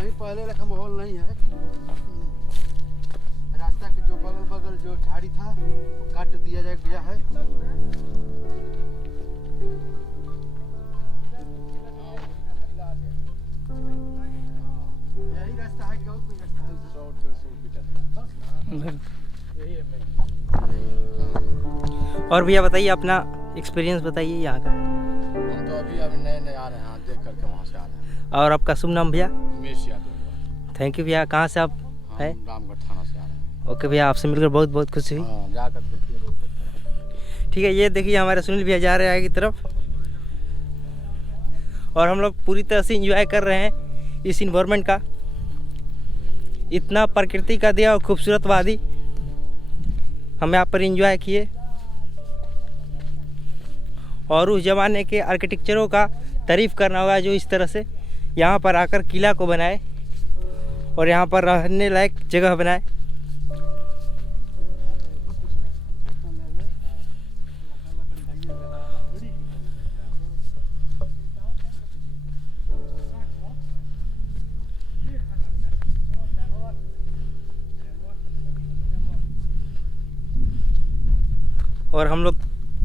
कहीं पहले रखा माहौल नहीं है। रास्ता के जो बगल बगल जो झाड़ी था वो काट दिया गया है। यही रास्ता है कि और कोई रास्ता है? और भैया बताइए अपना एक्सपीरियंस बताइए यहाँ का। हम तो अभी नए आ रहे हैं, देख करके वहाँ से आ रहे हैं। और आपका शुभ नाम भैया? उमेश यादव। थैंक यू भैया। कहाँ से आप है? रामगढ़ थाना से आ रहे हैं। ओके भैया, आपसे मिलकर बहुत बहुत खुशी हुई। जा कर देखिए, बहुत अच्छा। ठीक है, ये देखिए हमारे सुनील भैया जा रहे हैं आगे की तरफ और हम लोग पूरी तरह से इंजॉय कर रहे हैं इस इन्वायरमेंट का। इतना प्रकृति का दिया और खूबसूरत वादी हम यहाँ पर इंजॉय किए और उस ज़माने के आर्किटेक्चरों का तारीफ़ करना होगा जो इस तरह से यहाँ पर आकर किला को बनाए और यहाँ पर रहने लायक जगह बनाए। और हम लोग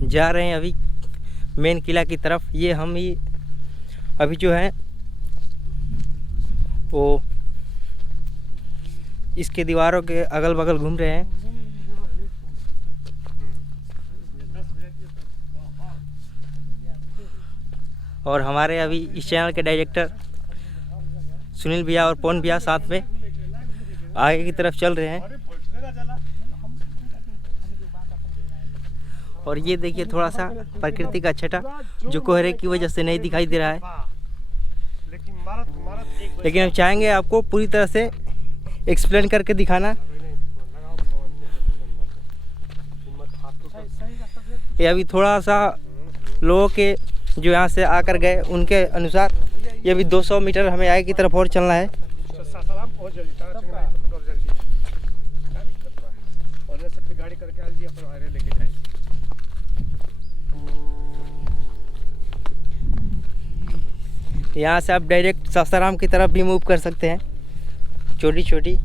जा रहे हैं अभी मेन किला की तरफ। ये हम ही अभी जो है वो इसके दीवारों के अगल बगल घूम रहे हैं। और हमारे अभी इस चैनल के डायरेक्टर सुनील भैया और पवन भैया साथ में आगे की तरफ चल रहे हैं। और ये देखिए थोड़ा सा प्रकृति का छटा जो कोहरे की वजह से नहीं दिखाई दे रहा है, लेकिन हम चाहेंगे आपको पूरी तरह से एक्सप्लेन करके दिखाना। ये अभी थोड़ा सा लोगों के जो यहाँ से आकर गए उनके अनुसार ये अभी 200 मीटर हमें आगे की तरफ और चलना है। यहाँ से आप डायरेक्ट सासाराम की तरफ भी मूव कर सकते हैं। छोटी छोटी एक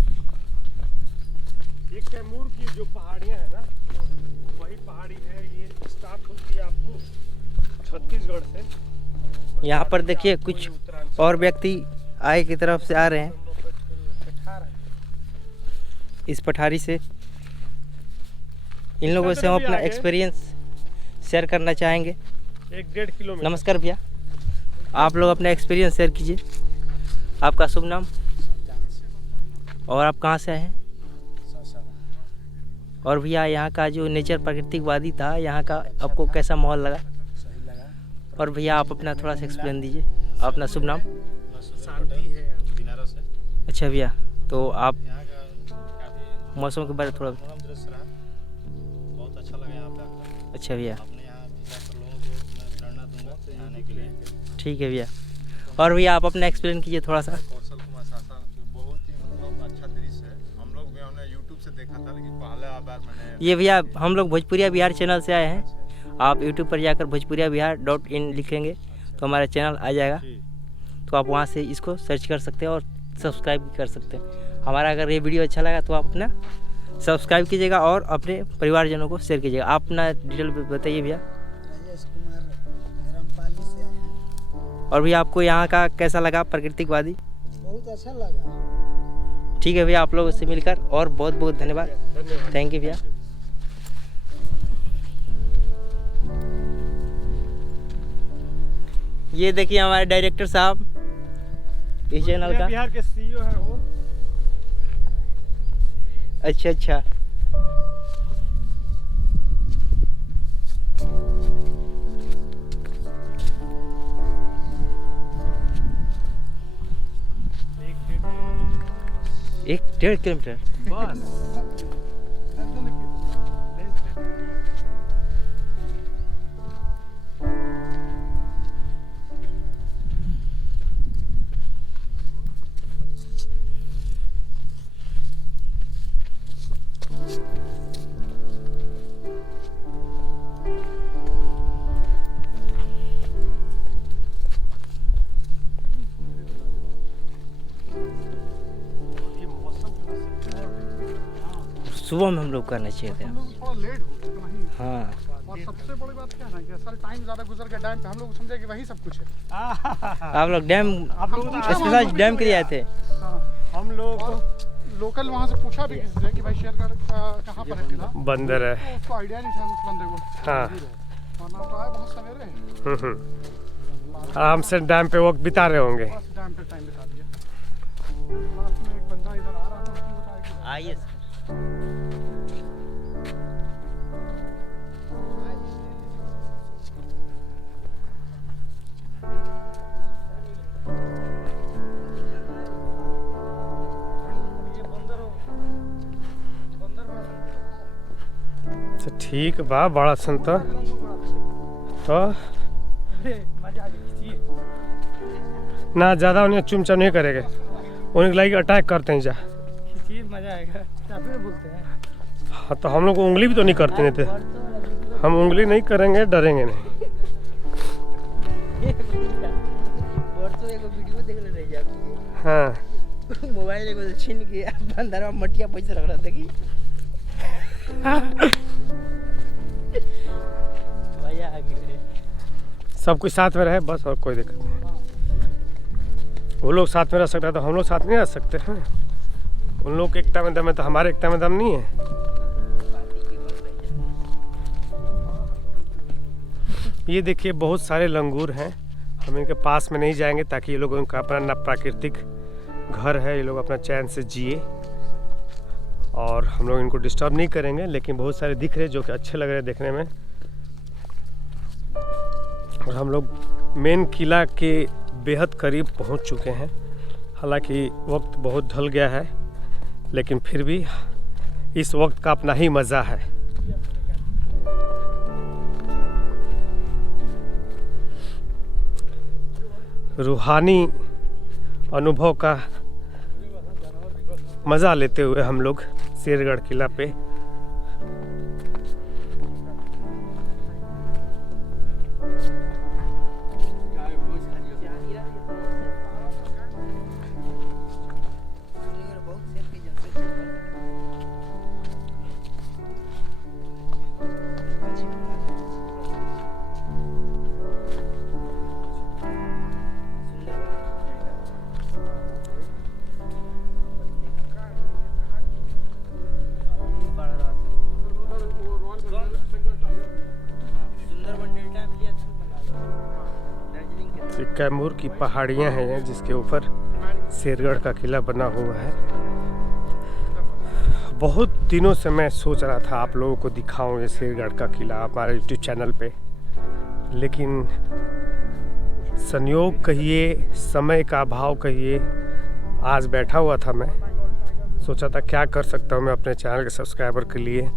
कैमूर की जो पहाड़ियाँ हैं ना, वही पहाड़ी है। ये स्टार्ट होती है आपको छत्तीसगढ़ से। यहाँ पर देखिए कुछ और व्यक्ति आगे की तरफ से आ रहे हैं इस पठारी से। इन लोगों से हम अपना एक्सपीरियंस शेयर करना चाहेंगे। 1-1.5 किलोमीटर। नमस्कार भैया, आप लोग अपना एक्सपीरियंस शेयर कीजिए। आपका शुभ नाम और आप कहाँ से आए हैं? और भैया यहाँ का जो नेचर प्राकृतिक वादी था यहाँ का आपको कैसा माहौल लगा? सही लगा। और भैया आप अपना थोड़ा सा एक्सप्लेन दीजिए। अपना शुभ नाम? शांति है दिनारा से। अच्छा भैया, तो आप यहाँ का काफी मौसम के बारे में थोड़ा। मनोरम दृश्य रहा, बहुत अच्छा लगा यहाँ पे आकर। अच्छा भैया, अपने यहाँ जाकर लोगों को मैं प्रेरणा दूंगा आने के लिए। ठीक है भैया। और भैया आप अपना एक्सप्लेन कीजिए थोड़ा सा। कौशल कुमार सासा, बहुत ही मतलब अच्छा दृश्य है। हम लोग भी हमने यूट्यूब से देखा था, लेकिन पहला बार मैंने ये भैया हम लोग भोजपुरिया बिहार चैनल से आए हैं। आप यूट्यूब पर जाकर भोजपुरियाबिहार.in लिखेंगे तो हमारा चैनल आ जाएगा, तो आप वहाँ से इसको सर्च कर सकते हैं और सब्सक्राइब भी कर सकते हैं। हमारा अगर ये वीडियो अच्छा लगा तो आप अपना सब्सक्राइब कीजिएगा और अपने परिवारजनों को शेयर कीजिएगा। आप अपना डिटेल बताइए भैया। राजेश कुमार धर्मपाली से आए हैं। और भैया आपको यहाँ का कैसा लगा प्राकृतिकवादी? बहुत अच्छा लगा। ठीक है भैया, आप लोगों से मिलकर और बहुत बहुत धन्यवाद। थैंक यू भैया। ये देखिए हमारे डायरेक्टर साहब इस चैनल का। बिहार के सीईओ है वो। अच्छा अच्छा, एक 1.5 किलोमीटर बस। सुबह में हम लोग करना चाहिए हम था। लोग थोड़ा लेट हो गए वहीं। हाँ, और सबसे बड़ी बात क्या है ना कि असल टाइम ज़्यादा गुजर गया डैम पे, हम लोग समझे कि वही सब कुछ है। आप लोग डैम आप लोग तो स्पेशल डैम के लिए आए थे। हाँ, हम लोग और लोकल वहाँ से पूछा भी किसी से कि भाई शेयरगढ़ कहाँ पर है किला, बंदर है। तो उसको आइडिया नहीं था उस बंदे को। हाँ। वरना तो आए बहुत सवेरे, आराम से डैम पे वक्त बिता रहे होंगे। बस डैम पे टाइम बिता दिया। लास्ट में एक बंदा इधर आ रहा था, उसने बताया कि आइए तो ठीक बा, बड़ा सन तो ना ज़्यादा उन्हें चुमचा नहीं करेंगे, उन्हें लाइक अटैक करते हैं जा। मजा आएगा। बोलते हैं हाँ तो हम लोग उंगली भी तो नहीं करते नहीं थे, हम उंगली नहीं करेंगे, डरेंगे नहीं। परसों एगो वीडियो देख ले रही आपकी। हाँ मोबाइल एगो से छीन के अंदर में मटिया पैसे रख रहा था कि मजा आ गया। सब कुछ साथ में रहे बस, और कोई दिक्कत नहीं। वो लोग साथ में रह सकते हैं तो हम लोग साथ नहीं रह सकते हैं। उन लोग के एकता में दम है तो हमारे एकता में दम नहीं है। ये देखिए बहुत सारे लंगूर हैं, हम इनके पास में नहीं जाएंगे ताकि ये लोग, उनका अपना प्राकृतिक घर है, ये लोग अपना चैन से जिए और हम लोग इनको डिस्टर्ब नहीं करेंगे। लेकिन बहुत सारे दिख रहे जो कि अच्छे लग रहे हैं देखने में। और हम लोग मेन किला के बेहद करीब पहुंच चुके हैं। हालांकि वक्त बहुत ढल गया है, लेकिन फिर भी इस वक्त का अपना ही मज़ा है। रूहानी अनुभव का मज़ा लेते हुए हम लोग शेरगढ़ किला पे कैमूर की पहाड़ियाँ हैं जिसके ऊपर शेरगढ़ का किला बना हुआ है। बहुत दिनों से मैं सोच रहा था आप लोगों को दिखाऊं ये शेरगढ़ का किला हमारे यूट्यूब चैनल पे, लेकिन संयोग कहिए, समय का अभाव कहिए, आज बैठा हुआ था मैं, सोचा था क्या कर सकता हूँ मैं अपने चैनल के सब्सक्राइबर के लिए,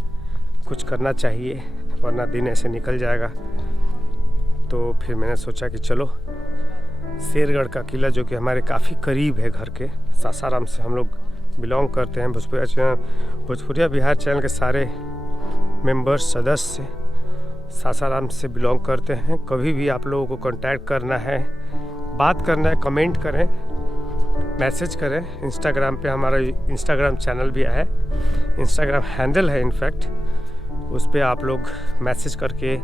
कुछ करना चाहिए वरना दिन ऐसे निकल जाएगा। तो फिर मैंने सोचा कि चलो शेरगढ़ का किला जो कि हमारे काफ़ी करीब है घर के, सासाराम से हम लोग बिलोंग करते हैं। भोजपुरिया बिहार चैनल के सारे मेंबर्स सदस्य सासाराम से बिलोंग करते हैं। कभी भी आप लोगों को कांटेक्ट करना है, बात करना है, कमेंट करें, मैसेज करें। इंस्टाग्राम पे हमारा इंस्टाग्राम चैनल भी है, इंस्टाग्राम हैंडल है इनफैक्ट, उस पर आप लोग मैसेज करके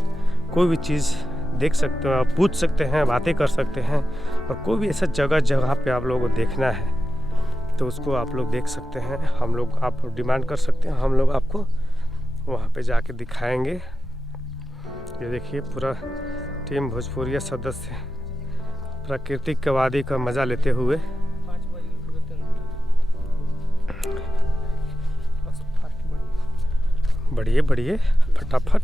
कोई भी चीज़ देख सकते हो, आप पूछ सकते हैं, बातें कर सकते हैं। और कोई भी ऐसा जगह पे आप लोगों को देखना है तो उसको आप लोग देख सकते हैं। हम लोग, आप डिमांड कर सकते हैं, हम लोग आपको वहाँ पे जाके दिखाएंगे। ये देखिए पूरा टीम भोजपुरिया सदस्य प्राकृतिक के वादी का मज़ा लेते हुए बढ़िए फटाफट।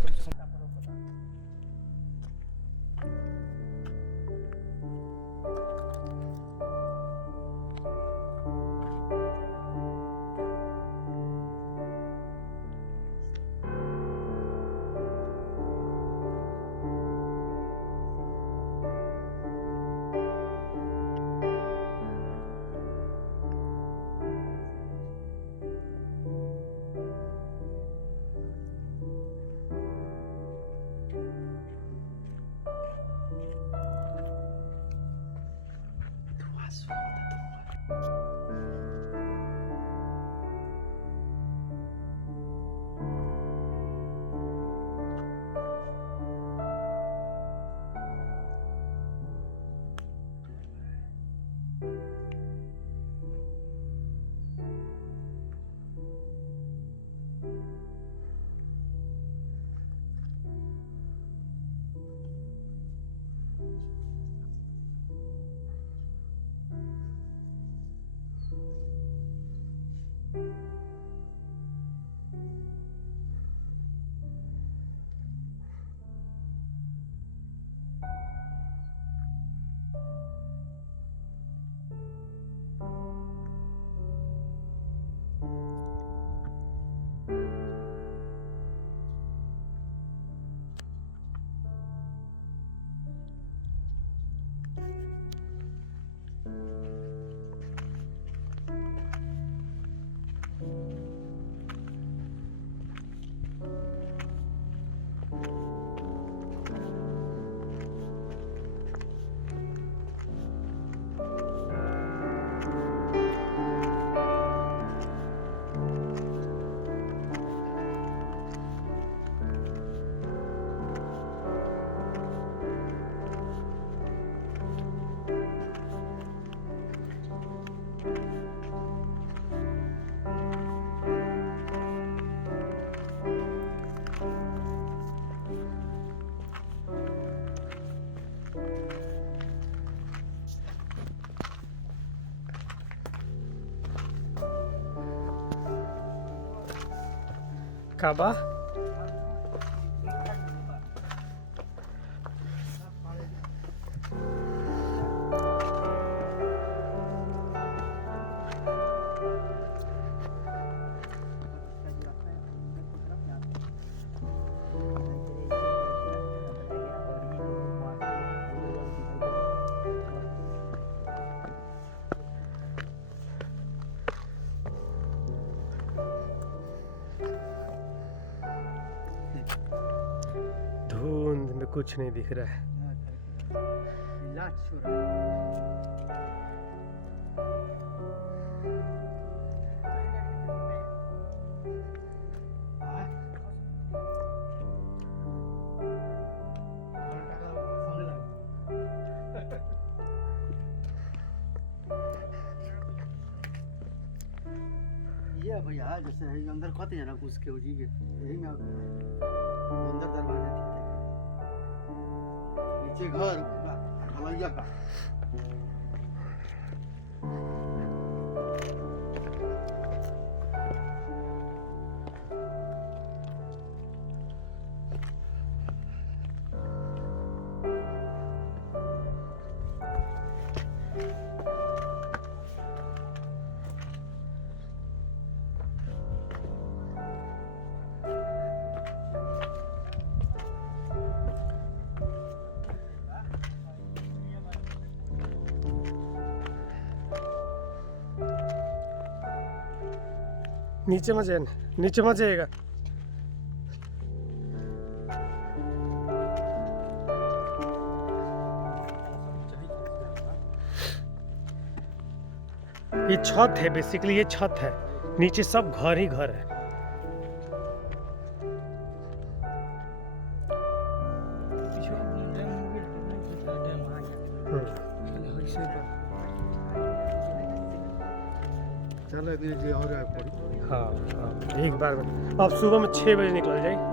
काबा धुंध में कुछ नहीं दिख रहा है। लास्ट छोरा ये भैया जैसे अंदर कहते हैं ना घुस के उजी के यही में अंदर दरवाजे थे नीचे घर ढलैया का नीचे मत जाए, नीचे मत जाइएगा। ये छत है, बेसिकली ये छत है, नीचे सब घर ही घर है। चलो एक दिन और हाँ हाँ, एक बार में अब सुबह में 6 बजे निकल जाए।